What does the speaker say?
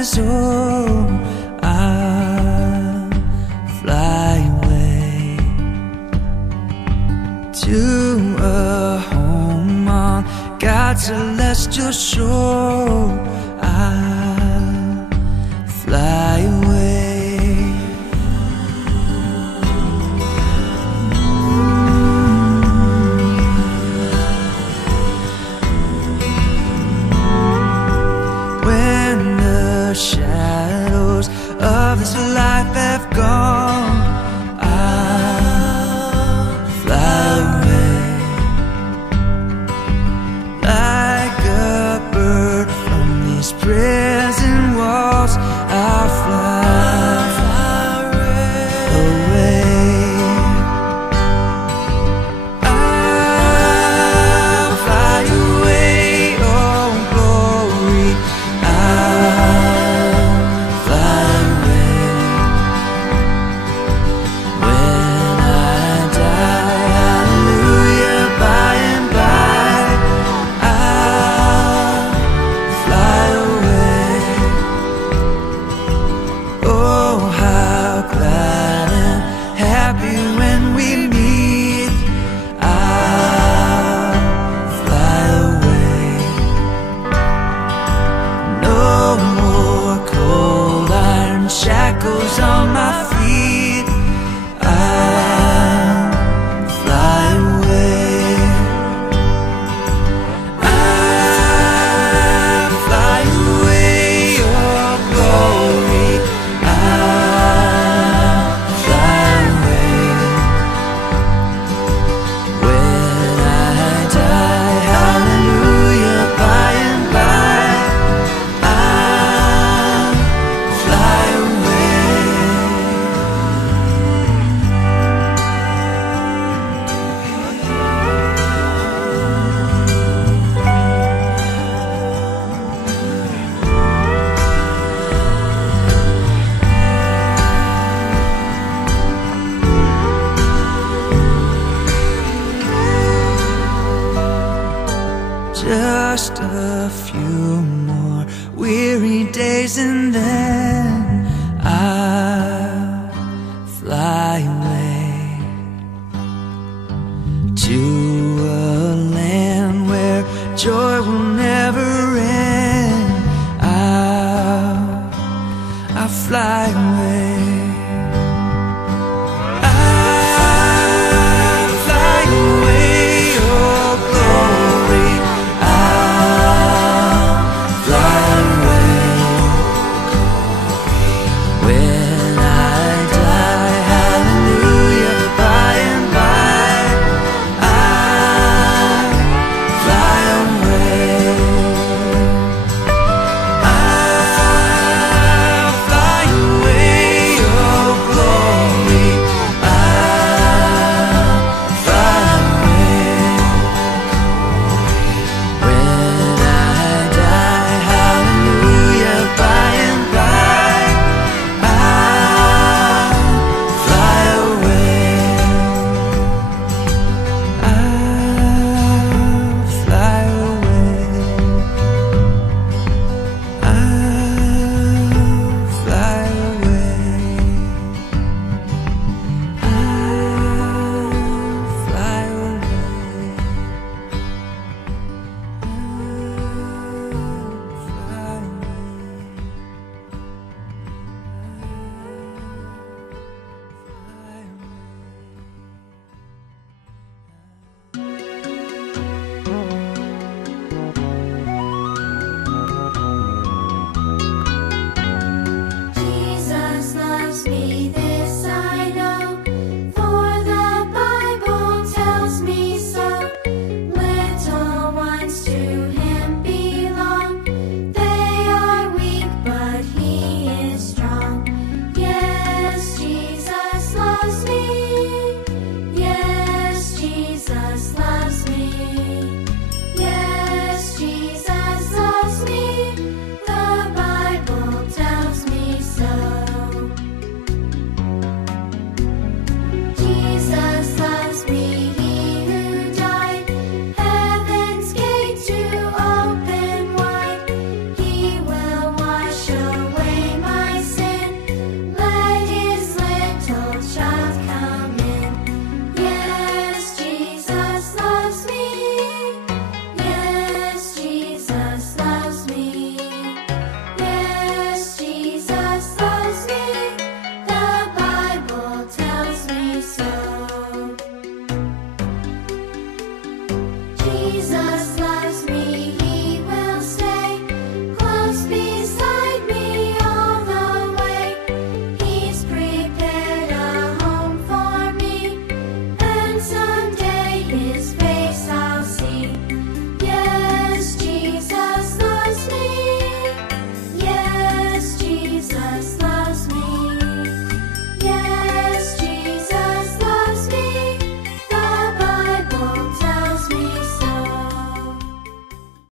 is old, I'll fly away to a home on God's celestial shore. I'll fly away. When the shadows of this life have gone, I'll fly away like a bird from these prison walls. I'll fly away. I'll fly away, oh glory. I'll fly away. When I die, hallelujah, by and by, I'll fly away. Oh, how glad and happy when we meet. I'll fly away. No more cold iron shackles on my feet. I'll fly away. I'll fly away, oh glory. I'll fly away. When I die, hallelujah, by and by, I'll fly away. Just a few more weary days and then I'll fly away to a land where joy will never end. I'll fly away.